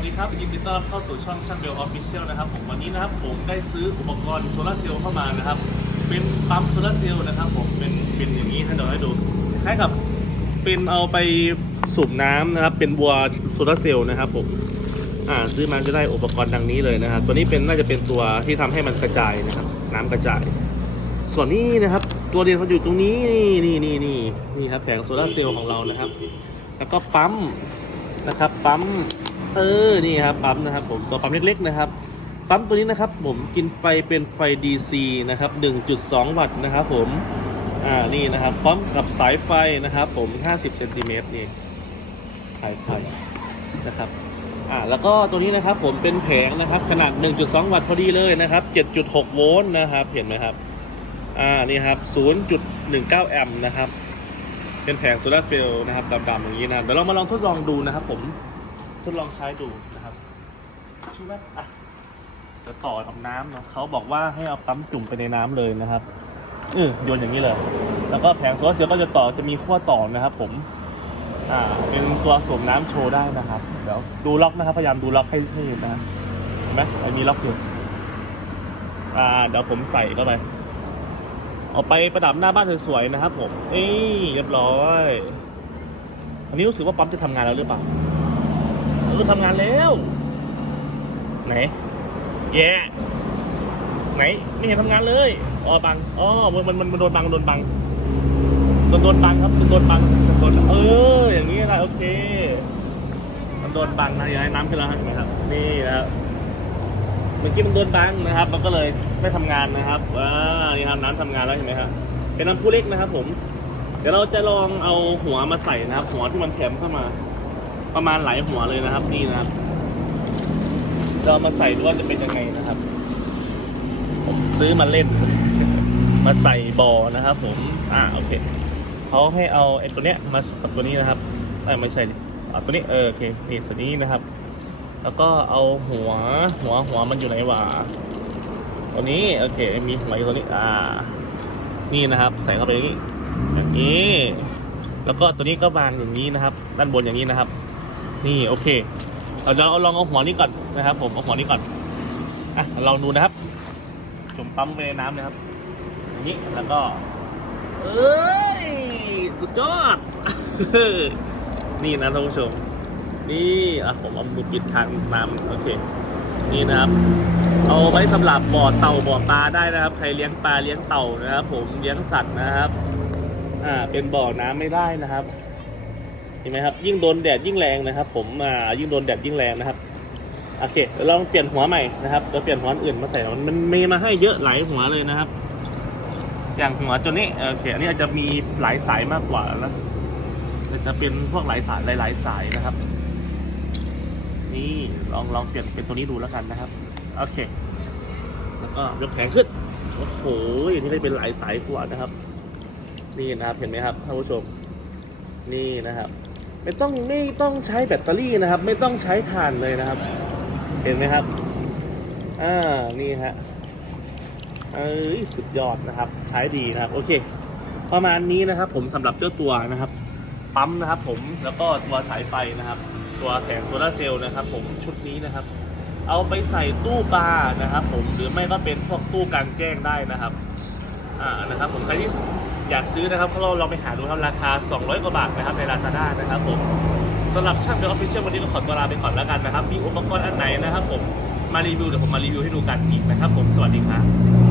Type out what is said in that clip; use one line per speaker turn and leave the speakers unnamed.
วัสดีครับยินดีต้อนรับเข้าสู่ช่องช่างเบลออฟฟิเชียลนะครับผมวันนี้นะครับผมได้ซื้ออุปกรณ์โซลาร์เซลล์เข้ามานะครับ เป็นปั๊มโซลาร์เซลล์นะครับผมเป็นเป็นอย่างนี้ให้เดี๋ยวให้ดูคล้ายกับเป็นเอาไปสูบน้ำนะครับ เป็นบัวโซลาร์เซลล์นะครับผมอ่าซื้อมาจะได้อุปกรณ์ดังนี้เลยนะครับ ตัวนี้เป็นน่าจะเป็นตัวที่ทำให้มันกระจายนะครับ น้ำกระจาย ส่วนนี้นะครับ ตัวเดียวเขาอยู่ตรงนี้นี่นี่นี่นี่ครับแผงโซลาร์เซลล์ของเรานะครับ แล้วก็ปั๊มนะครับปั๊ม เออ นี่ครับปั๊มนะครับผมตัวปั๊มเล็กๆนะครับ ปั๊มตัวนี้นะครับผมกินไฟเป็นไฟ DC นะครับ 1.2 วัตต์นะครับผม อ่า นี่นะครับพร้อมกับสายไฟนะครับผม 50เซนติเมตรนี่ สายไฟนะครับ อ่า แล้วก็ตัวนี้นะครับผมเป็นแผงนะครับขนาด 1.2 วัตต์พอดีเลยนะครับ 7.6 โวลต์นะครับ เห็นไหมครับ อ่า นี่ครับ 0.19 แอมป์นะครับ เป็นแผงโซลาร์เซลล์นะครับดำๆอย่างนี้นะ เดี๋ยวเรามาลองทดลองดูนะครับผม ทดลองใช้ดูนะครับชื่อว่าอะเดี๋ยวต่อกับน้ำเนาะเขาบอกว่าให้เอาปั๊มจุ่มไปในน้ำเลยนะครับเออโยนอย่างนี้เลย แล้วก็แผงโซลาร์เซลล์ก็จะต่อจะมีขั้วต่อนะครับ ผม อ่า เป็นตัวสูบน้ำโชว์ได้นะครับ เดี๋ยวดูล็อกนะครับ พยายามดูล็อกให้ให้เห็นนะเห็นไหมมันมีล็อกอยู่อ่า เดี๋ยวผมใส่เข้าไปเอาไปประดับหน้าบ้านสวยๆนะครับ ผมเอ้ยเรียบร้อย อันนี้รู้สึกว่าปั๊มจะทำงานแล้วหรือเปล่า เออทำงานแล้ว ไหน แย่ไหนไม่เห็นทำงานเลยอ๋อบังอ๋อมันมันมันโดนบังโดนบังโดนโดนบังครับโดนบังโดนเอออย่างนี้นะโอเคมันโดนบังนะอย่าให้น้ำขึ้นแล้วใช่ไหมครับนี่นะครับเมื่อกี้มันโดนบังนะครับ มันก็เลยไม่ทำงานนะครับว้านี่ครับน้ำทำงานแล้วเห็นไหมครับเป็นน้ำพุเล็กนะครับ ผม เดี๋ยวเราจะลองเอาหัวมาใส่นะครับ หัวที่มันแถมเข้ามา ประมาณหลายหัวเลยนะครับ นี่นะครับ เรามาใส่ดูว่าจะเป็นยังไงนะครับ ผมซื้อมาเล่น มาใส่บอนะครับ ผม อ่าโอเคเขาให้เอาไอ้ตัวเนี้ยมากับตัวนี้นะครับไม่ใช่ดิเอาตัวนี้เออโอเคนี่ตัวนี้นะครับ แล้วก็เอาหัวหัวหัวมันอยู่ไหนวะตัวนี้โอเค มีหัวอยู่ตัวนี้ อ่า นี่นะครับ ใส่เข้าไปอย่างนี้อย่างนี้ แล้วก็ตัวนี้ก็วางอย่างนี้นะครับ ด้านบนอย่างนี้นะครับ นี่โอเคเราจะเอาลองเอาหัวนี้ก่อนนะครับ ผมเอาหัวนี้ก่อนอะลองดูนะครับจุ่มปั๊มไปในน้ำนะครับอย่างนี้แล้วก็เอ้ยสุดยอด นี่นะท่านผู้ชม นี่อะผมเอามือปิดทางน้ำโอเค นี่นะครับ เอาไว้สำหรับบ่อเต่าบ่อปลาได้นะครับ ใครเลี้ยงปลาเลี้ยงเต่านะครับ ผมเลี้ยงสัตว์นะครับ อ่าเป็นบ่อน้ำไม่ได้นะครับ เห็นไหมครับยิ่งโดนแดดยิ่งแรงนะครับ ผมอ่ายิ่งโดนแดดยิ่งแรงนะครับโอเคเดี๋ยวลองเปลี่ยนหัวใหม่นะครับเราเปลี่ยนหัวอื่นมาใส่มันมันมีมาให้เยอะหลายหัวเลยนะครับ อย่างหัวตัวนี้โอเคอันนี้อาจจะมีหลายสายมากกว่านะจะเป็นพวกหลายสายหลาย ๆ สายนะครับ นี่ลองลองเปลี่ยนเป็นตัวนี้ดูแล้วกันนะครับโอเค แล้วก็ยกแขนขึ้นโอ้โหอันนี้ได้เป็นหลายสายกว่านะครับ นี่นะครับเห็นไหมครับท่านผู้ชม นี่นะครับ ไม่ต้องไม่ต้องใช้แบตเตอรี่นะครับ ไม่ต้องใช้ถ่านเลยนะครับ เห็นไหมครับอ่านี่ฮะเอ้ยสุดยอดนะครับ ใช้ดีนะครับ โอเค ประมาณนี้นะครับ ผมสำหรับเจ้าตัวนะครับ ปั๊มนะครับ ผมแล้วก็ตัวสายไฟนะครับ ตัวแผงโซลาเซลล์นะครับ ผมชุดนี้นะครับ เอาไปใส่ตู้ปลานะครับ ผมหรือไม่ก็เป็นพวกตู้กลางแจ้งได้นะครับอ่านะครับ ผมใครที่ อยากซื้อนะครับเราลองไปหาดูครับราคา 200 กว่าบาทนะครับใน Lazada นะครับผมสำหรับช่างเดลออฟฟิเชียลวันนี้ก็ขอตัวลาไปก่อนแล้วกันนะครับ มีอุปกรณ์อันไหนนะครับ ผมมารีวิวเดี๋ยวผมมารีวิวให้ดูกันอีกนะครับ ผมสวัสดีครับ